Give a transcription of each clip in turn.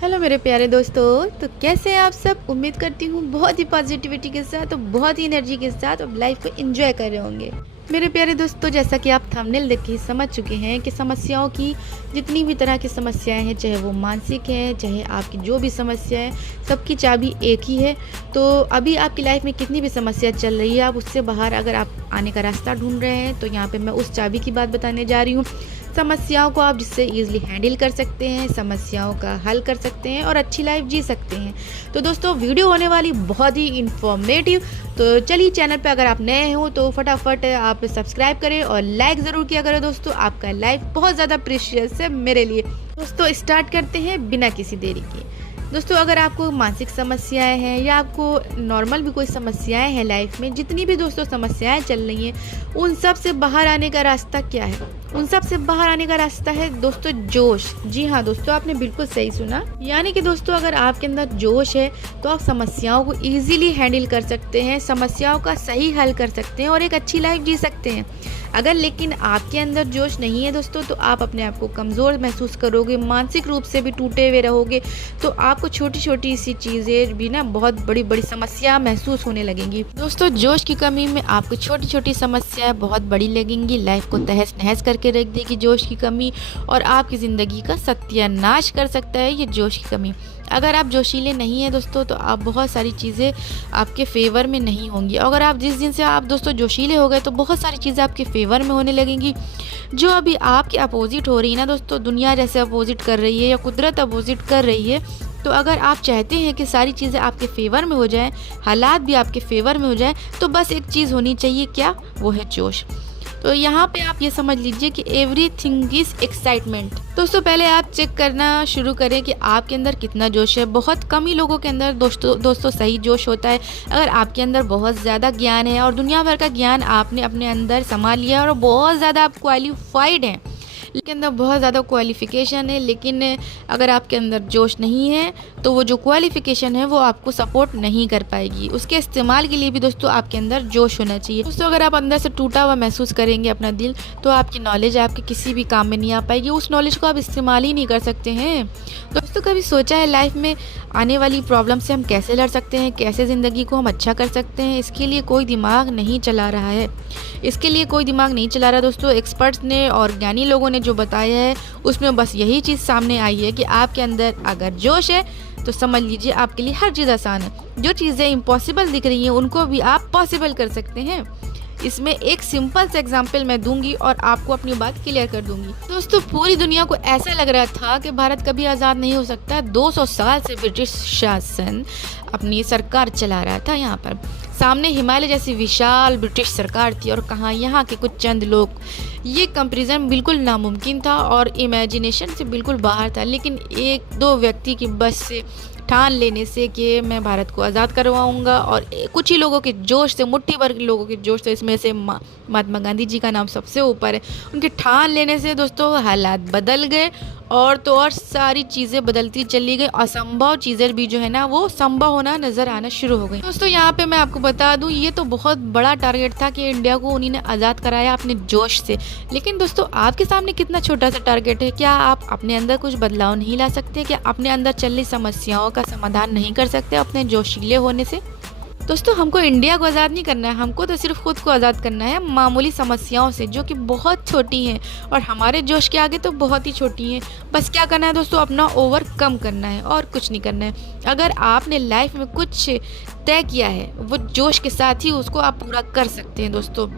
Hello मेरे प्यारे दोस्तों। तो कैसे हैं आप सब। उम्मीद करती हूँ बहुत ही पॉजिटिविटी के साथ और बहुत ही एनर्जी के साथ और लाइफ को एंजॉय कर रहे होंगे। मेरे प्यारे दोस्तों, जैसा कि आप थंबनेल देख के समझ चुके हैं कि समस्याओं की जितनी भी तरह की समस्याएं हैं, चाहे वो मानसिक हैं, चाहे आपकी जो भी समस्या है, सबकी चाबी एक ही है। तो अभी आपकी लाइफ में कितनी भी समस्या चल रही है, आप उससे बाहर अगर आप आने का रास्ता ढूंढ रहे हैं, तो यहाँ पे मैं उस चाबी की बात बताने जा रही हूँ। समस्याओं को आप जिससे ईजिली हैंडल कर सकते हैं, समस्याओं का हल कर सकते हैं और अच्छी लाइफ जी सकते हैं। तो दोस्तों, वीडियो होने वाली बहुत ही इंफॉर्मेटिव। तो चलिए, चैनल पे अगर आप नए हो तो फटाफट आप सब्सक्राइब करें और लाइक ज़रूर किया करें दोस्तों। आपका लाइफ बहुत ज़्यादा प्रीशियस है मेरे लिए। दोस्तों, स्टार्ट करते हैं बिना किसी देरी के। दोस्तों, अगर आपको मानसिक समस्याएं हैं या आपको नॉर्मल भी कोई समस्याएं हैं लाइफ में, जितनी भी दोस्तों समस्याएं चल रही हैं, उन सब से बाहर आने का रास्ता क्या है? उन सब से बाहर आने का रास्ता है दोस्तों जोश। जी हाँ दोस्तों, आपने बिल्कुल सही सुना। यानी कि दोस्तों, अगर आपके अंदर जोश है तो आप समस्याओं को इजीली हैंडल कर सकते हैं, समस्याओं का सही हल कर सकते हैं और एक अच्छी लाइफ जी सकते हैं। अगर लेकिन आपके अंदर जोश नहीं है दोस्तों, तो आप अपने आप को कमज़ोर महसूस करोगे, मानसिक रूप से भी टूटे हुए रहोगे। तो आपको छोटी छोटी सी चीज़ें भी ना बहुत बड़ी बड़ी समस्या महसूस होने लगेंगी। दोस्तों, जोश की कमी में आपको छोटी छोटी समस्याएं बहुत बड़ी लगेंगी, लाइफ को तहस नहस करके रख देगी जोश की कमी, और आपकी ज़िंदगी का सत्यानाश कर सकता है ये जोश की कमी। अगर आप जोशीले नहीं हैं दोस्तों, तो आप बहुत सारी चीज़ें आपके फेवर में नहीं होंगी। अगर आप जिस दिन से आप दोस्तों जोशीले हो गए, तो बहुत सारी चीज़ें आपके फेवर में होने लगेंगी। जो अभी आपके अपोजिट हो रही है ना दोस्तों, दुनिया जैसे अपोजिट कर रही है या कुदरत अपोजिट कर रही है, तो अगर आप चाहते हैं कि सारी चीज़ें आपके फेवर में हो जाएं, हालात भी आपके फेवर में हो जाएं, तो बस एक चीज़ होनी चाहिए, क्या? वो है जोश। तो यहाँ पे आप ये समझ लीजिए कि एवरीथिंग इज एक्साइटमेंट। दोस्तों, पहले आप चेक करना शुरू करें कि आपके अंदर कितना जोश है। बहुत कम ही लोगों के अंदर दोस्तों सही जोश होता है। अगर आपके अंदर बहुत ज़्यादा ज्ञान है और दुनिया भर का ज्ञान आपने अपने अंदर संभाल लिया है और बहुत ज़्यादा आप क्वालिफाइड हैं, लेकिन अंदर बहुत ज़्यादा क्वालिफ़िकेशन है, लेकिन अगर आपके अंदर जोश नहीं है, तो वो जो क्वालिफ़िकेशन है वो आपको सपोर्ट नहीं कर पाएगी। उसके इस्तेमाल के लिए भी दोस्तों आपके अंदर जोश होना चाहिए। दोस्तों, अगर आप अंदर से टूटा हुआ महसूस करेंगे अपना दिल, तो आपकी नॉलेज आपके किसी भी काम में नहीं आ पाएगी। उस नॉलेज को आप इस्तेमाल ही नहीं कर सकते हैं। दोस्तों, कभी सोचा है लाइफ में आने वाली प्रॉब्लम से हम कैसे लड़ सकते हैं, कैसे ज़िंदगी को हम अच्छा कर सकते हैं? इसके लिए कोई दिमाग नहीं चला रहा है। इसके लिए कोई दिमाग नहीं चला रहा दोस्तों। एक्सपर्ट्स ने और ज्ञानी लोगों ने जो बताया है, उसमें बस यही चीज़ सामने आई है कि आपके अंदर अगर जोश है, तो समझ लीजिए आपके लिए हर चीज़ आसान है। जो चीज़ें इम्पॉसिबल दिख रही हैं, उनको भी आप पॉसिबल कर सकते हैं। इसमें एक सिंपल सा एग्जाम्पल मैं दूंगी और आपको अपनी बात क्लियर कर दूंगी। दोस्तों, पूरी दुनिया को ऐसा लग रहा था कि भारत कभी आज़ाद नहीं हो सकता। 200 साल से ब्रिटिश शासन अपनी सरकार चला रहा था। यहाँ पर सामने हिमालय जैसी विशाल ब्रिटिश सरकार थी और कहाँ यहाँ के कुछ चंद लोग। ये कंपैरिजन बिल्कुल नामुमकिन था और इमेजिनेशन से बिल्कुल बाहर था। लेकिन एक दो व्यक्ति की बस से ठान लेने से कि मैं भारत को आज़ाद करवाऊंगा, और कुछ ही लोगों के जोश से, मुट्ठी भर के लोगों के जोश से, इसमें से महात्मा गांधी जी का नाम सबसे ऊपर है, उनके ठान लेने से दोस्तों हालात बदल गए। और तो और सारी चीज़ें बदलती चली गई। असंभव चीज़ें भी जो है ना, वो संभव होना नज़र आना शुरू हो गई। दोस्तों, यहाँ पे मैं आपको बता दूँ, ये तो बहुत बड़ा टारगेट था कि इंडिया को उन्हीं ने आज़ाद कराया अपने जोश से। लेकिन दोस्तों, आपके सामने कितना छोटा सा टारगेट है। क्या आप अपने अंदर कुछ बदलाव नहीं ला सकते? क्या अपने अंदर चल रही समस्याओं का समाधान नहीं कर सकते अपने जोशीले होने से? दोस्तों, हमको इंडिया को आज़ाद नहीं करना है, हमको तो सिर्फ खुद को आज़ाद करना है मामूली समस्याओं से, जो कि बहुत छोटी हैं और हमारे जोश के आगे तो बहुत ही छोटी हैं। बस क्या करना है दोस्तों, अपना ओवरकम करना है और कुछ नहीं करना है। अगर आपने लाइफ में कुछ तय किया है, वो जोश के साथ ही उसको आप पूरा कर सकते हैं। दोस्तों,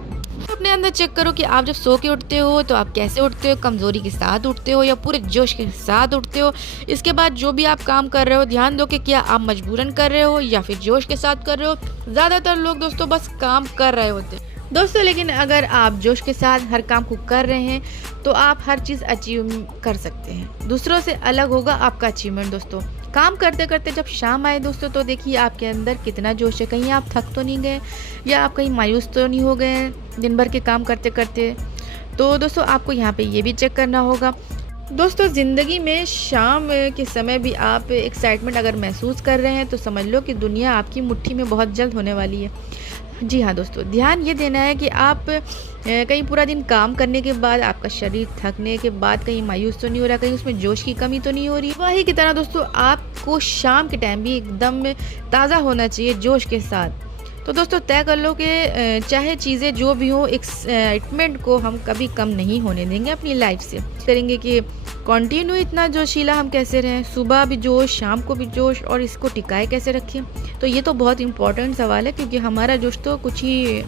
अपने अंदर चेक करो कि आप जब सो के उठते हो तो आप कैसे उठते हो, कमज़ोरी के साथ उठते हो या पूरे जोश के साथ उठते हो। इसके बाद जो भी आप काम कर रहे हो, ध्यान दो कि क्या आप मजबूरन कर रहे हो या फिर जोश के साथ कर रहे हो। ज़्यादातर लोग दोस्तों बस काम कर रहे होते हैं दोस्तों, लेकिन अगर आप जोश के साथ हर काम को कर रहे हैं, तो आप हर चीज़ अचीव कर सकते हैं। दूसरों से अलग होगा आपका अचीवमेंट। दोस्तों, काम करते करते जब शाम आए दोस्तों, तो देखिए आपके अंदर कितना जोश है। कहीं आप थक तो नहीं गए या आप कहीं मायूस तो नहीं हो गए दिन भर के काम करते करते? तो दोस्तों, आपको यहाँ पे ये भी चेक करना होगा। दोस्तों, ज़िंदगी में शाम के समय भी आप एक्साइटमेंट अगर महसूस कर रहे हैं, तो समझ लो कि दुनिया आपकी मुट्ठी में बहुत जल्द होने वाली है। जी हाँ दोस्तों, ध्यान ये देना है कि आप कहीं पूरा दिन काम करने के बाद आपका शरीर थकने के बाद कहीं मायूस तो नहीं हो रहा, कहीं उसमें जोश की कमी तो नहीं हो रही। वही की तरह दोस्तों आपको शाम के टाइम भी एकदम ताज़ा होना चाहिए जोश के साथ। तो दोस्तों तय कर लो कि चाहे चीज़ें जो भी हो, एक्साइटमेंट को हम कभी कम नहीं होने देंगे अपनी लाइफ से। करेंगे कि कंटिन्यू इतना जोशीला हम कैसे रहें, सुबह भी जोश, शाम को भी जोश, और इसको टिकाए कैसे रखें। तो ये तो बहुत इंपॉर्टेंट सवाल है, क्योंकि हमारा जोश तो कुछ ही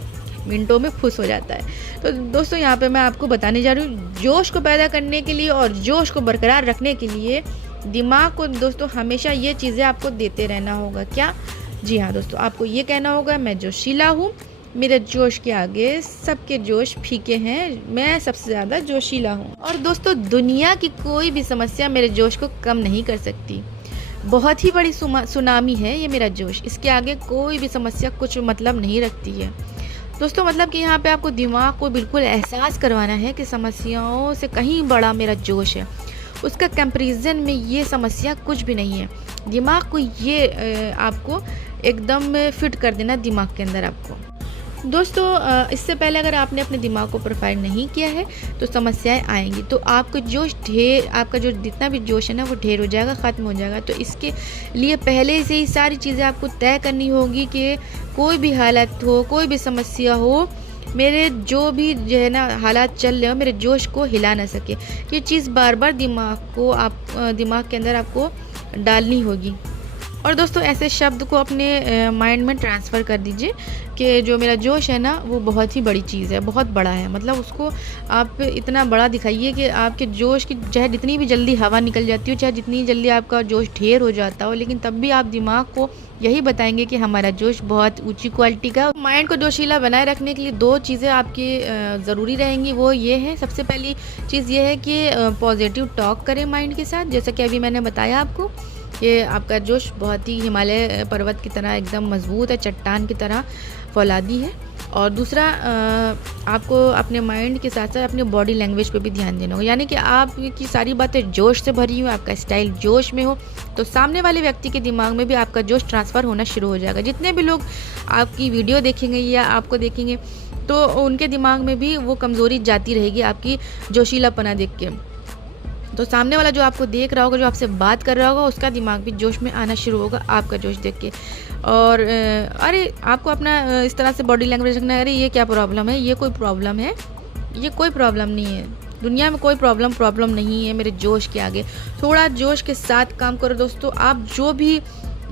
मिनटों में फुस हो जाता है। तो दोस्तों यहाँ पे मैं आपको बताने जा रही हूँ, जोश को पैदा करने के लिए और जोश को बरकरार रखने के लिए दिमाग को दोस्तों हमेशा ये चीज़ें आपको देते रहना होगा। क्या? जी हाँ दोस्तों, आपको ये कहना होगा मैं जोशीला हूँ, मेरे जोश के आगे सबके जोश फीके हैं, मैं सबसे ज़्यादा जोशीला हूँ। और दोस्तों दुनिया की कोई भी समस्या मेरे जोश को कम नहीं कर सकती। बहुत ही बड़ी सुनामी है ये मेरा जोश, इसके आगे कोई भी समस्या कुछ मतलब नहीं रखती है। दोस्तों मतलब कि यहाँ पे आपको दिमाग को बिल्कुल एहसास करवाना है कि समस्याओं से कहीं बड़ा मेरा जोश है, उसका कंपैरिजन में ये समस्या कुछ भी नहीं है। दिमाग को ये आपको एकदम फिट कर देना दिमाग के अंदर आपको। दोस्तों इससे पहले अगर आपने अपने दिमाग को प्रोफाइल नहीं किया है तो समस्याएं आएंगी, तो आपको जोश ढेर, आपका जो जितना भी जोश है ना वो ढेर हो जाएगा, ख़त्म हो जाएगा। तो इसके लिए पहले से ही सारी चीज़ें आपको तय करनी होगी कि कोई भी हालत हो, कोई भी समस्या हो, मेरे जो भी जो है ना हालात चल रहे हो, मेरे जोश को हिला ना सके। ये चीज़ बार बार दिमाग के अंदर आपको डालनी होगी। और दोस्तों ऐसे शब्द को अपने माइंड में ट्रांसफ़र कर दीजिए कि जो मेरा जोश है ना वो बहुत ही बड़ी चीज़ है, बहुत बड़ा है। मतलब उसको आप इतना बड़ा दिखाइए कि आपके जोश की चाहे जितनी भी जल्दी हवा निकल जाती हो, चाहे जितनी जल्दी आपका जोश ढेर हो जाता हो, लेकिन तब भी आप दिमाग को यही बताएंगे कि हमारा जोश बहुत ऊंची क्वालिटी का। माइंड को जोशीला बनाए रखने के लिए दो चीज़ें आपकी ज़रूरी रहेंगी, वो ये है, सबसे पहली चीज़ ये है कि पॉजिटिव टॉक करें माइंड के साथ, जैसा कि अभी मैंने बताया आपको कि आपका जोश बहुत ही हिमालय पर्वत की तरह एकदम मजबूत है, चट्टान की तरह फौलादी है। और दूसरा आपको अपने माइंड के साथ साथ अपने बॉडी लैंग्वेज पे भी ध्यान देना होगा, यानी कि आपकी सारी बातें जोश से भरी हो, आपका स्टाइल जोश में हो, तो सामने वाले व्यक्ति के दिमाग में भी आपका जोश ट्रांसफ़र होना शुरू हो जाएगा। जितने भी लोग आपकी वीडियो देखेंगे या आपको देखेंगे तो उनके दिमाग में भी वो कमज़ोरी जाती रहेगी आपकी जोशीलापना देख के। तो सामने वाला जो आपको देख रहा होगा, जो आपसे बात कर रहा होगा, उसका दिमाग भी जोश में आना शुरू होगा आपका जोश देख के। और अरे आपको अपना इस तरह से बॉडी लैंग्वेज रखना है, अरे ये क्या प्रॉब्लम है, ये कोई प्रॉब्लम है, ये कोई प्रॉब्लम नहीं है, दुनिया में कोई प्रॉब्लम नहीं है मेरे जोश के आगे। थोड़ा जोश के साथ काम करो दोस्तों। आप जो भी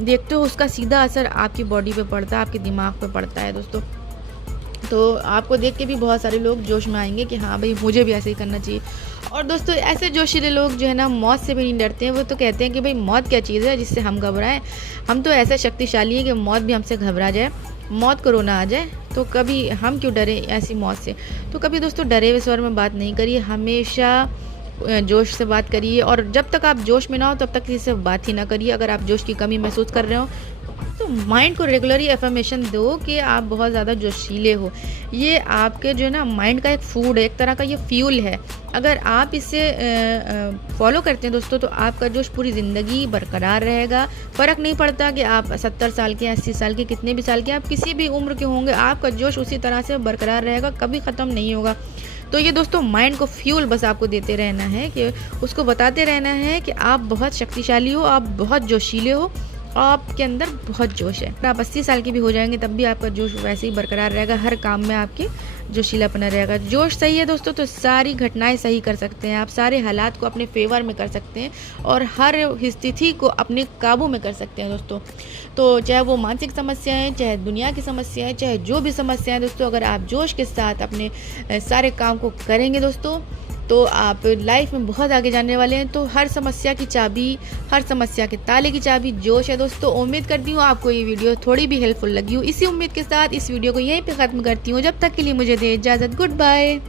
देखते हो उसका सीधा असर आपकी बॉडी पे पड़ता है, आपके दिमाग पे पड़ता है दोस्तों। तो आपको देख के भी बहुत सारे लोग जोश में आएंगे कि हाँ भाई मुझे भी ऐसे ही करना चाहिए। और दोस्तों ऐसे जोशीले लोग जो है ना मौत से भी नहीं डरते हैं। वो तो कहते हैं कि भाई मौत क्या चीज़ है जिससे हम घबराएं, हम तो ऐसा शक्तिशाली है कि मौत भी हमसे घबरा जाए, मौत कोरोना आ जाए तो कभी हम क्यों डरे ऐसी मौत से। तो कभी दोस्तों डरे हुए स्वर में बात नहीं करिए, हमेशा जोश से बात करिए। और जब तक आप जोश में ना हो तब तक किसी से बात ही ना करिए। अगर आप जोश की कमी महसूस कर रहे हो तो माइंड को रेगुलरली एफर्मेशन दो कि आप बहुत ज़्यादा जोशीले हो। ये आपके जो है ना माइंड का एक फूड है, एक तरह का ये फ्यूल है। अगर आप इसे फॉलो करते हैं दोस्तों तो आपका जोश पूरी ज़िंदगी बरकरार रहेगा। फ़र्क नहीं पड़ता कि आप 70 साल के, 80 साल के, कितने भी साल के, आप किसी भी उम्र के होंगे, आपका जोश उसी तरह से बरकरार रहेगा, कभी ख़त्म नहीं होगा। तो ये दोस्तों माइंड को फ्यूल बस आपको देते रहना है, कि उसको बताते रहना है कि आप बहुत शक्तिशाली हो, आप बहुत जोशीले हो, आपके अंदर बहुत जोश है। आप 80 साल के भी हो जाएंगे तब भी आपका जोश वैसे ही बरकरार रहेगा, हर काम में आपके जोशीलापना रहेगा। जोश सही है दोस्तों तो सारी घटनाएं सही कर सकते हैं आप, सारे हालात को अपने फेवर में कर सकते हैं और हर स्थिति को अपने काबू में कर सकते हैं दोस्तों। तो चाहे वो मानसिक समस्याएं, चाहे दुनिया की समस्याएं, चाहे जो भी समस्याएं दोस्तों, अगर आप जोश के साथ अपने सारे काम को करेंगे दोस्तों तो आप लाइफ में बहुत आगे जाने वाले हैं। तो हर समस्या की चाबी, हर समस्या के ताले की चाबी जोश है दोस्तों। उम्मीद करती हूँ आपको ये वीडियो थोड़ी भी हेल्पफुल लगी हो। इसी उम्मीद के साथ इस वीडियो को यहीं पे ख़त्म करती हूँ। जब तक के लिए मुझे दे इजाज़त, गुड बाय।